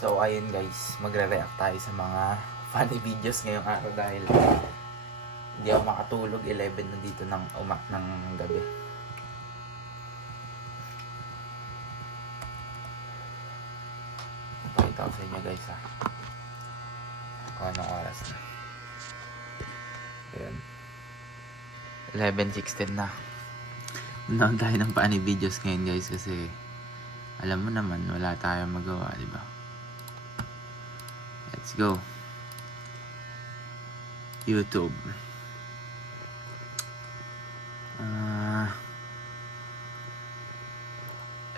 So ayun guys, magre-react tayo sa mga funny videos ngayong araw dahil hindi ako makatulog. 11 na dito ng ng gabi. Pakita ko sa inyo guys ha. Kung anong oras na. Ayan. 11:16 na. Manood tayo ng funny videos ngayon guys kasi alam mo naman wala tayong magawa, di ba? Let's go. YouTube.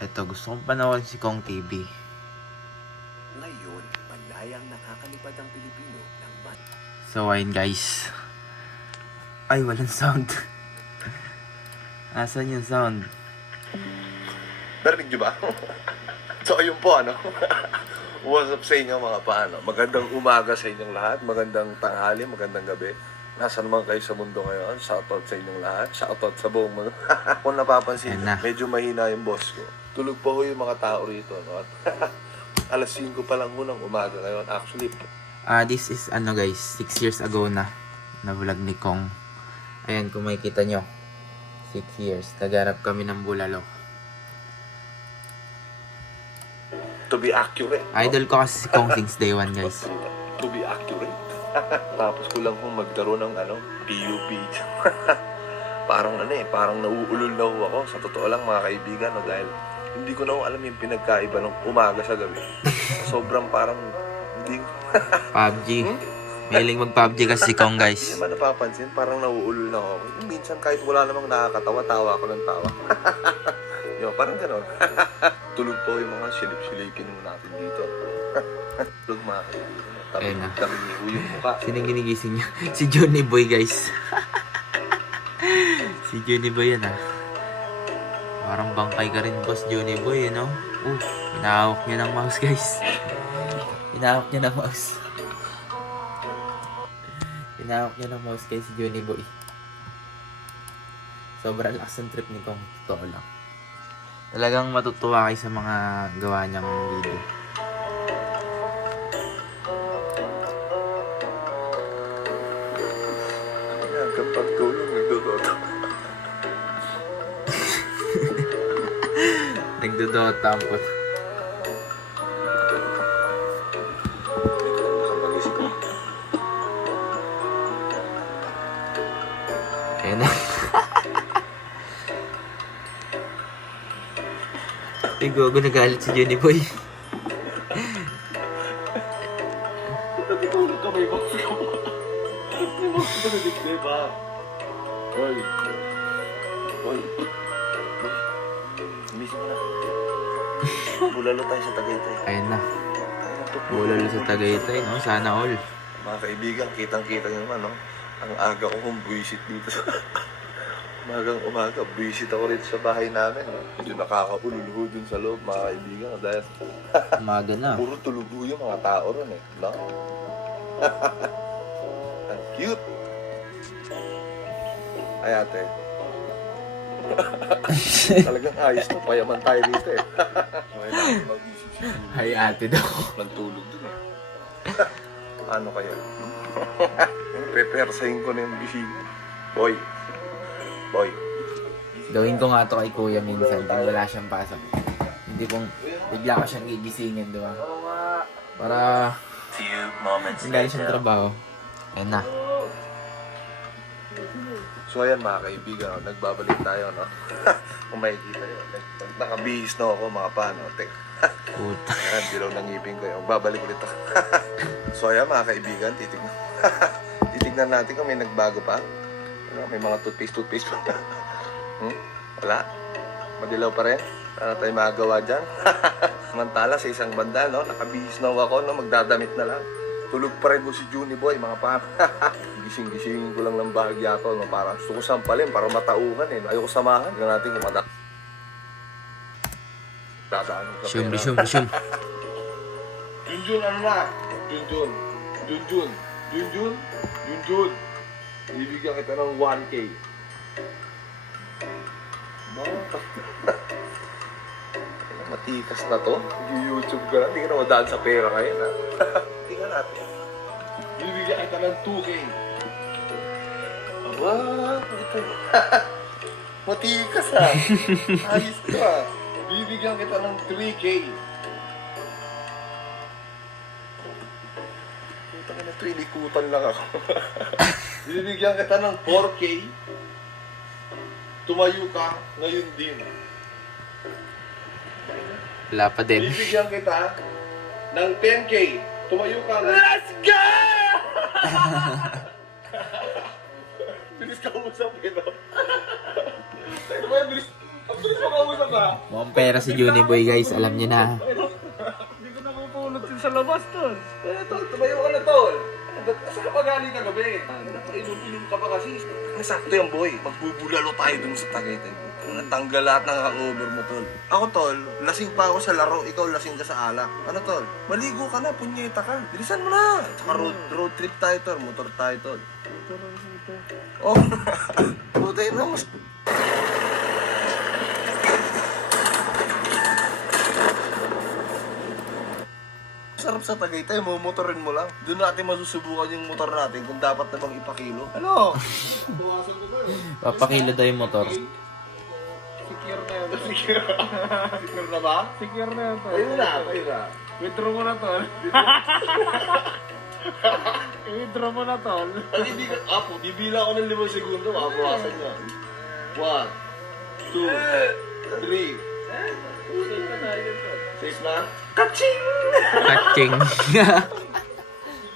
Eto, gusto kong panoorin si Kong TV. Ngayon, malayang nakakalipad ang Pilipino ng So, ayun guys. Ay, walang sound. Asan yung sound? Narinig niyo ba? So, ayun po, ano? What's up sa inyo mga paano? Magandang umaga sa inyong lahat, magandang tanghali, magandang gabi. Nasaan naman kayo sa mundo ngayon? Shoutout sa inyong lahat, shoutout sa buong mundo. Kung napapansin, medyo mahina yung boss ko. Tulog pa ho yung mga tao rito, no? Alas 5 pa lang ho ng umaga ngayon. Actually, This is ano guys, 6 years ago na vlog ni Kong. Ayan, kung makikita nyo, 6 years. Naghanap kami ng bulalo. to be accurate. No? Idol ko kasi si Kong since day 1 guys. To be accurate. Tapos ko lang kung maglaro ng PUP. Parang parang nauulol na ho ako. Sa totoo lang mga kaibigan, no, dahil hindi ko na ho alam yung pinagkaiba ng umaga sa gabi. Sobrang parang hindi PUBG. Mahiling mag-PUBG kasi si Kong guys. Hindi naman napapansin, parang nauulol na ako. Minsan kahit wala namang nakakatawa, tawa ako ng tawa. Parang gano'n. Tulog po yung mga silip-silipin natin dito. Tulog mga kaibigan. Tabi ni yung mukha. Sinong ginigising niya? Si Johnny Boy guys. Si Johnny Boy yan Parang bangkay ka rin boss Johnny Boy, you know? Hinahawak niya ng mouse guys. Hinahawak niya ng mouse. Hinahawak niya ng mouse guys si Johnny Boy. Sobrang lakas ng trip ni Kong. Totoo lang. Talagang matutuwa kayo sa mga gawa niyang video. Kapag tulog, nagdodota. Nagdodota ang pot. Ayan na. Ay, gogo, nagalit si Johnny Boy. Natutulog ka, may box ka ba? May box ka na digbe ba? Hoy. Hoy. Mismo na. Bulalo tayo sa Tagaytay. Ayan na. Bulalo sa Tagaytay, no? Sana all. Mga kaibigan, kitang-kita nyo naman, no? Ang aga ko kung buwisit dito sa... Umagang umaga, buwisit ako rito sa bahay namin, no? Medyo nakakaululuho dun sa loob, mga kaibigan, no? Dahil... Umaga na. Puro tulugo yung mga tao ron, no? Ang cute! Ay, ate. Talagang ayos to, payaman tayo dito, Ay, ate daw. Nagtulog dun, Ano kaya? Pepersahin ko na yung bisita. Boy. Gawin ko nga to kay kuya minsan pag wala siyang pasok. Hindi kong bigla ko siyang gigisingin, di ba? Para hindi siyang trabaho. Ayan na. So ayan mga kaibigan, no? Nagbabalik tayo, no? Kung makikita yun. Nakabihis na ako mga paano. Puta. Ayan, dilaw ng ngipin ko yun. Babalik ulit ako. So ayan mga kaibigan, titignan natin kung may nagbago pa. May mga toothpaste pa. Wala. Madilaw pa rin. Para tayo magagawa dyan. Samantala sa isang banda, no? Nakabihis na ako, no? Magdadamit na lang. Tulog pa rin mo si Johnny Boy, mga paano. Gising-gisingin ko lang ng bahagya to, no? Para gusto ko sampalin, para matauhan, Ayoko samahan. Tignan natin kung dadaan ko sa pera. Resume. Junjun, ano na? Junjun. Bibigyan kita ng 1K. Matikas na to. YouTube ka na. Hindi ka na madaan sa pera ngayon, ha? Tingnan natin. Bibigyan kita ng 2K. Aba, ito. Matikas, ha? Ayos ka, ha? Bibigyan kita ng 3K. Puta ka na, trilikutan lang ako. Bibigyan kita ng 4K. Tumayo ka ngayon din. Wala pa din. Bibigyan kita ng 10K. Tumayo ka ngayon. Let's go! Bilis ka umusap, no? Tayo mo, bilis ka umusap, ha? Mukhang pera si Juni Boy, guys. Alam niyo na. Hindi ko napupulot yun sa labas, tol. Tol, tumayo ka na, tol. Saan ka pa galing kagabi? Napainom-inom ka pa kasi. Sakto yan, boy. Magbubulalo tayo dun sa Tagaytay. Natanggal lahat ng cover mo, tol. Ako, tol, lasing pa ako sa laro. Ikaw, lasing ka sa alak. Ano, tol? Maligo ka na, punyeta ka. Bilisan mo na. Tsaka road trip tayo, tol. Motor tayo, tol. Oh, putay na, mas... Sarap sa Tagaytay, mumotorin mo lang. Doon natin masusubukan yung motor natin kung dapat na bang ipakilo. Ano? Buwasan ko ba? Papakilo daw yung motor. Secure na yun. Secure na ba? Secure na yun, tol. Ayun na, ayun na. Withdraw mo na, tol. I-withdraw mo na, tol. Ang hindi ka, bibila ako ng 5 segundo, makabawasan niya. 1, 2, 3. Safe na tayo, tol. Safe na? Kaching! Catching.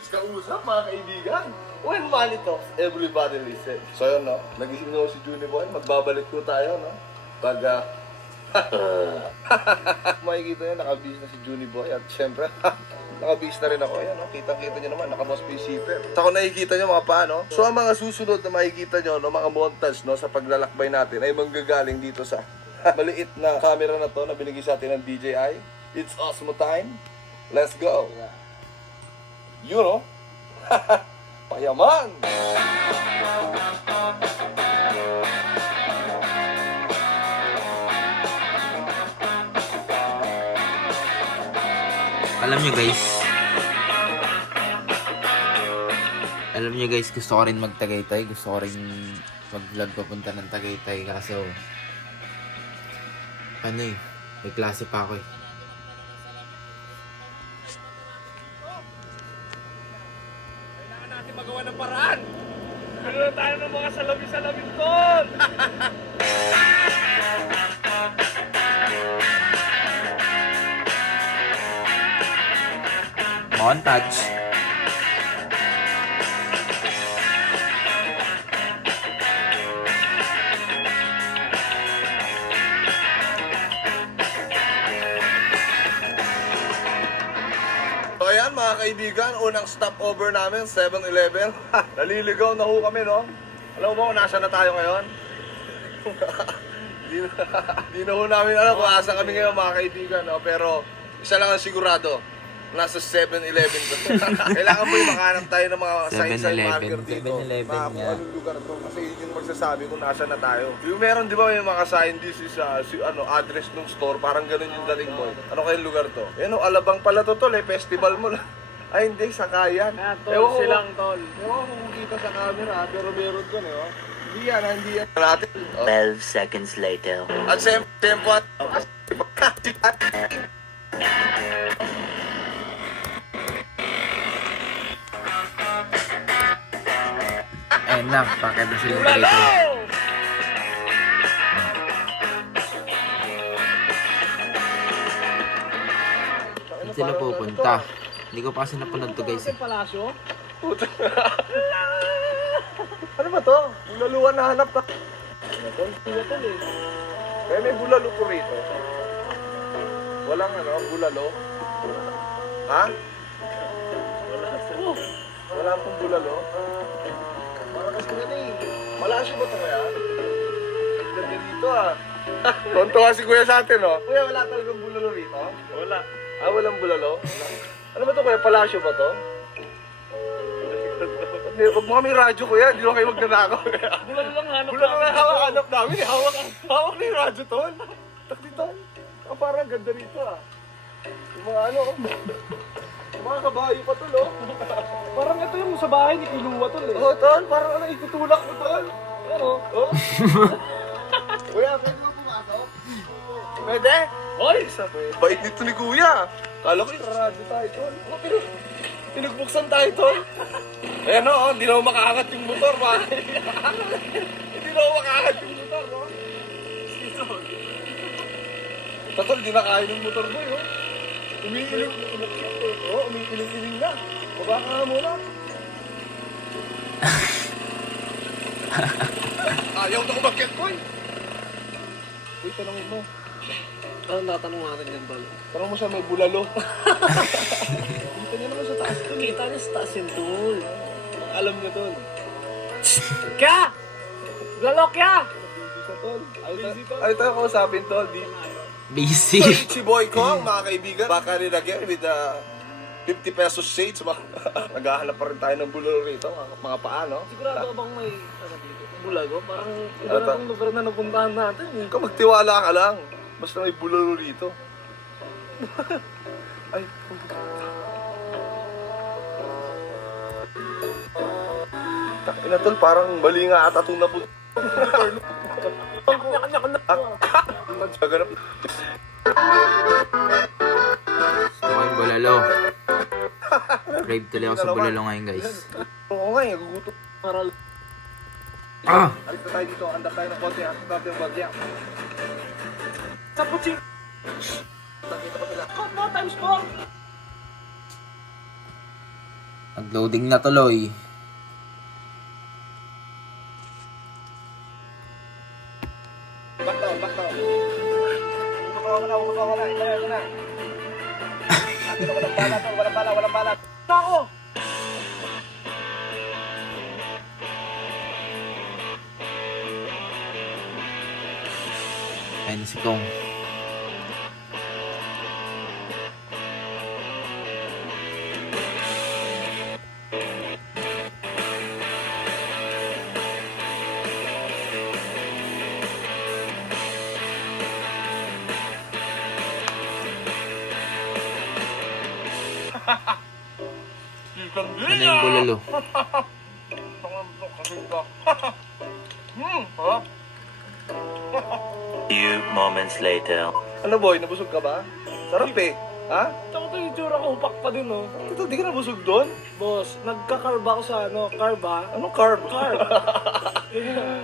Kausap, mga kaibigan. When money talks, everybody listen. So yun, no? Nagising na ako si Juni Boy. Magbabalik po tayo, no? Pag, makikita nyo, nakabis na si Juni Boy. At syempre, nakabis na rin ako. Ayan, no? Kitang-kita nyo naman, nakamouse pa yung zipper. Sa kung nakikita nyo, mga paano? So, ang mga susunod na makikita nyo, no? Mga montage, no? Sa paglalakbay natin, ay manggagaling dito sa maliit na camera na to na binigay sa atin ng DJI. It's Osmo time. Let's go. You know? Payaman! Alam nyo guys, gusto ko rin mag-Tagaytay. Gusto ko rin mag-vlog papunta ng Tagaytay. Kaso, ano eh, may klase pa ako eh. Kailangan natin magawa ng paraan. Kailangan tayo ng mga salamin-salamin, tol. Montage. So ayan mga kaibigan, unang stopover namin, 7-Eleven. Naliligaw na ho kami, no? Alam mo ba kung nasa na tayo ngayon? Di na ho namin alam kung asa kami ngayon mga kaibigan, no? Pero isa lang ang sigurado, nasa 7-Eleven ko. Kailangan mo yung makahanap tayo ng mga sign marker dito. 7-Eleven Mga kung nga. anong lugar to. Kasi yun yung magsasabi kung nasa na tayo. Yung meron di ba yung mga sign, this is address ng store. Parang ganun yung dating boy. Ano kayong lugar to? Yan o, Alabang pala to tol eh. Festival mo lang. Ay hindi, Sakayan. Tol, Ewan ko silang, tol. Ewan ko kung kita sa camera, pero meron doon eh. Hindi yan, hindi yan. Natin. 12 seconds later. At tempo at... Ayun na, pakita sila ng Tagaytay. Saan sila pupunta? Hindi ko pa kasi napanood to guys. Sa palasyo? Ano ba to? Bulaluan na hanap na. Ano to? Tol eh. Kaya may bulalo po rito. Walang bulalo. Ha? Wala pong bulalo. Malakas ko yan eh. Malasyo ba ito kaya? Ganda dito ah. Tonto kasi kuya sa atin oh. Kuya, wala talagang bulalo rito? Wala. Ah, walang bulalo? Ano ba ito kuya? Palasyo ba to? Huwag mo kami radyo kuya, hindi mo kayo magnanakaw. Bulalo lang hanap Bulalo na hawak namin, hawak na yung radyo tol. Tak dito. parang ganda rito ah. Yung mga ano, yung mga kabayo pa tol oh. Parang ito yung sa bahay ni Kiluwa tol eh. Oo tol, parang ano, itutulak mo tol. Ano? Oh. Kuya, pwede mo pumasok? Pwede? Oy, sabi. Bait nito ni Kuya. Kala ko ikarado tayo tol. Oh, pero pinugbuksan tayo tol. Ayan o, hindi na ako makaangat yung motor ba? Hindi na ako makaangat yung motor no? Tatol, di na kaya ng motor boy oh. Umiiling na. Baba ka nga muna. Ayaw na umakyat boy. Uy, tanongin mo. Ano natanong natin yan, Tol? Tanong mo siya may bulalo. Kita niya naman sa taas tol. Kita niya sa taas yun, Tol. Alam niya tol. Kya! Lalok ya! Busy sa tol. Ay tayo kausapin tol. Di. Busy. Si Boy Kong, mga kaibigan, baka rin again with 50 pesos shades. Naghahanap pa rin tayo ng bulalo rito, mga paano. Sigurado ka bang may, ano dito, bulago? Parang iba Ano na to? itong lugar na napuntahan natin eh. Ikaw magtiwala ka lang. Basta may bulalo rito. Ay, ina tol, parang bali nga ata itong napun... Gaganap. Gusto ko yung bulalo. Crave tuloy ako sa bulalo ngayon, guys. Oo nga, nagugutom. Maral. Ah! Alis na tayo dito, andap tayo ng konti. Alis natin yung bagya. Sa puching! Nakita pa sila. No times 4! Nag-loading na tuloy. Back down, back down. Umukawa ka na. Ito na. Walang bala. Ako! Ayun si Kong. Ano yung bulalo? Few moments later. Ano boy, nabusog ka ba? Sarap eh. Ha? Ito yung itsura ko, upak pa din oh. Ito, di ka nabusog doon? Boss, nagka-carb ako sa ano, carb ha? Anong carb? Carb.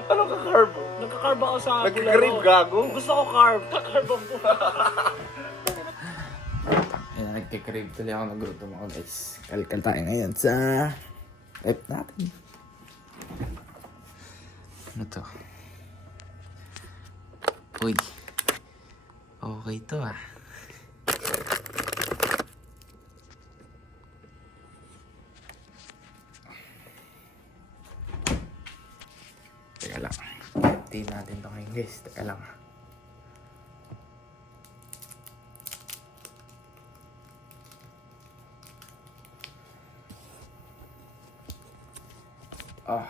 Anong ka-carb? Nagka-carb ako sa Nag-crave gago? Gusto ko carb. Carb ako. Ayun, nagkikrave tuloy ako. Nagrutom ako, guys. Kalkal tayo ngayon sa F natin. Ano to? Uy. Okay to ah. Teka lang. Tingnan natin to ngayon, guys. Teka lang. Ah,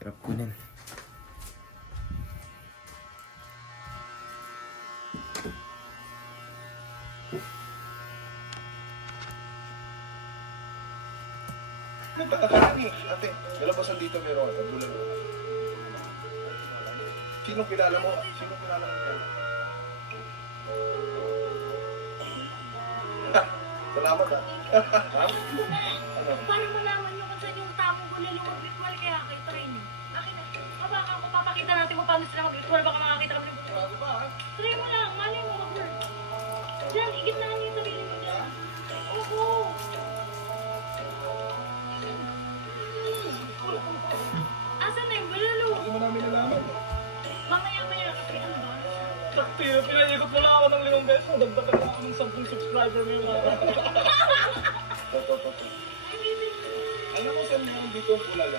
hirap kunin. Ate, nalabasan dito meron ka, bulan. Sinong kilala mo? Sinong kilala mo? Salamat ha. Ano? Paano malaman nyo kung saan yung tamang bulalo mag-ritual kaya kay training? Akin na. Baka kung papakita natin kung paano sila mag-ritual, baka makakita kami ng bulalo. Try mo lang, malay mo mag-work. Diyan, igit na yung sarili mo dyan. Oo. Asan na yung bulalo? Hindi mo namin nalaman. Mamaya-maya kasi ano ba? Sakti, pinayikot mo lang ako ng 5 beses. Dagdagan na ako ng 10 subscriber mo yung mga. Alam mo saan meron dito ang bulalo?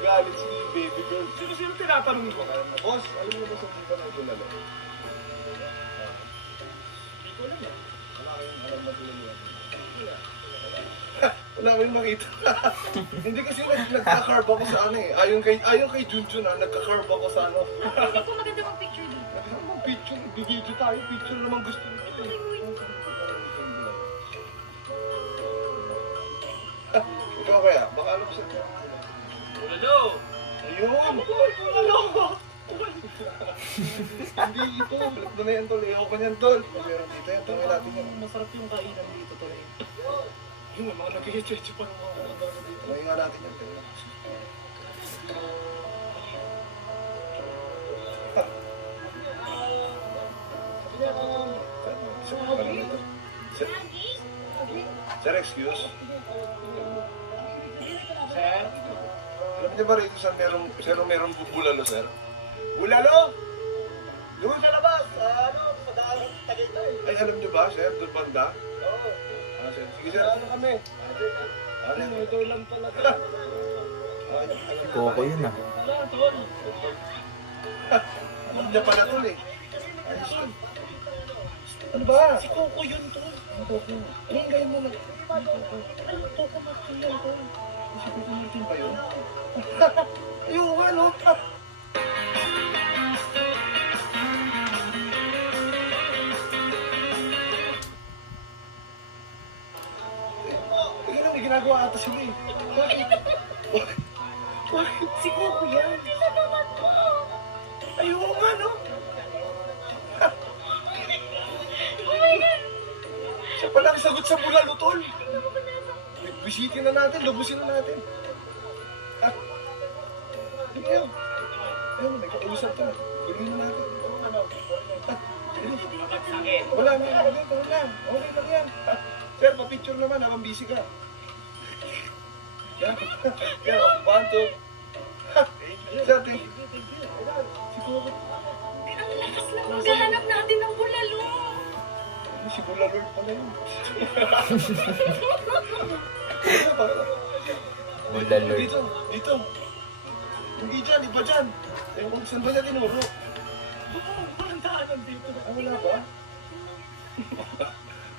Galit si baby girl. Sino tinatanong ko? Boss, alam mo ba saan dito ang bulalo? Hindi ko alam eh. Wala kayong alam na bulalo yan. Wala kayong makita. Hindi kasi nagka-carve ako sa ano eh. Ayon kay Junjun nagka-carve ako sa ano. Hindi ko maganda mag picture dito. Ano picture? Video tayo. Picture naman gusto mo. Ikaw kaya? Baka alam ko sa... Bulalo! Ayun! Bulalo! Hindi ito. Ito na yan, tol. Ayaw ko niyan, tol. Meron dito yan. Tangin natin yan. Masarap yung kainan dito talaga. Yung mga nag-i-cheche pa ng mga dito. Mahinga natin yan. Tol. Sir, excuse? Sir? Alam niyo ba rito sir, merong bulalo, sir? Bulalo? Doon sa labas, sa daan, Tagaytay. Ay, alam niyo ba, sir, doon banda? Oo. Sir. Sige, sir, ano kami? Ano, ito lang pala. Si Coco yun ah. Alam niya pala tol eh. Ayos tol. Ano ba? Si Coco yun, tol. Anong gawin mo na? Coco Martin yan, tol. Si Coco Martin pa yun? Ayun nga, no? Tingnan mo, may ginagawa ata sila eh. Si Coco yan. Ayun nga, no? Siya pala ang sagot sa bulalo, tol. Bisitin na natin, lubusin na natin. Ha? Hindi kayo. Ayun, may kausap to. Gawin na natin. Ha? Wala na yan. Wala. Okay lang yan. Ha? Sir, pa-picture naman habang busy ka. Yan. Yan, 1, 2. Ha? Sir, thank you. Si Coco. Ang lakas lang maghahanap natin ng bulalo. Si Bula Lord pala yun. Bulalo. Dito. Hindi dyan, iba dyan. Eh, kung saan ba niya tinuro? Walang daanan dito. Ah, wala ba?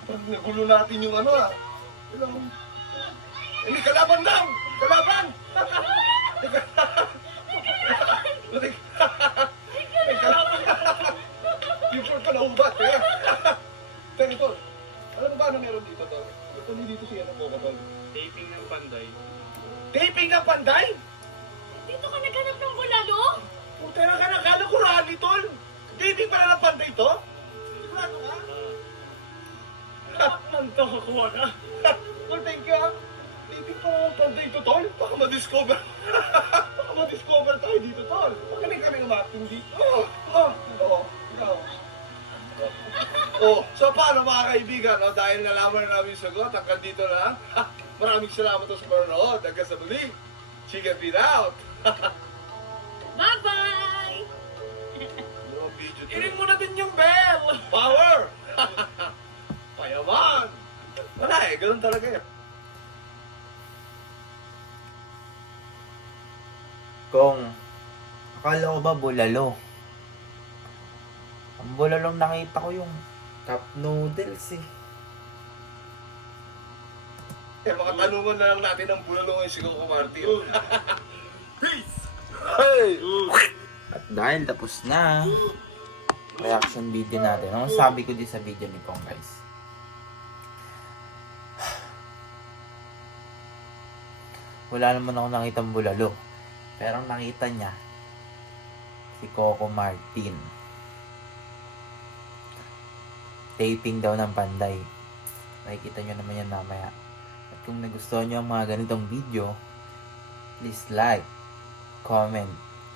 Parang nagulo natin yung ano ah. Wala akong... Eh, may kalaban daw! Kalaban! May kalaban! Yung short ka naubat eh. Teka, tol. Alam mo ba ano meron dito, tol? Ito dito siya ng Coco, tol. Taping ng panday. Taping ng panday? Dito ka naghanap ng bulalo? Kung tera ka nakala ko rally, tol. Taping pala ng panday to? Sigurado ka? Nandito kakuha ka. Tol, thank you ah. Taping pala ng panday to, tol. Baka ma-discover. Baka ma-discover tayo dito, tol. Baka kami umaking dito. Oo. Ikaw. Oh, so paano mga kaibigan, no? Dahil nalaman na namin yung sagot, hanggang dito lang. Maraming salamat sa panonood. Hanggang sa muli. Chicken feed out. Bye-bye! Yung video to. Irin mo na din yung bell. Power! Payaman! Wala eh, ganun talaga eh. Kung akala ko ba bulalo? Ang bulalong nakita ko yung cup noodles eh. Eh, makatanungan na lang natin ang bulalo ngayon si Coco Martin. Peace! Hey! At dahil tapos na reaction video natin, ang sabi ko din sa video ni Kong guys, wala naman ako nakitang bulalo, pero ang nakita niya si Coco Martin taping daw ng panday. Makikita nyo naman yan mamaya. At kung nagustuhan nyo ang mga ganitong video, please like, comment,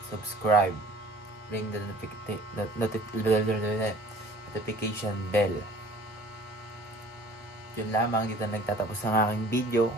subscribe, ring the notification bell. Yun lamang, dito nagtatapos ang aking video.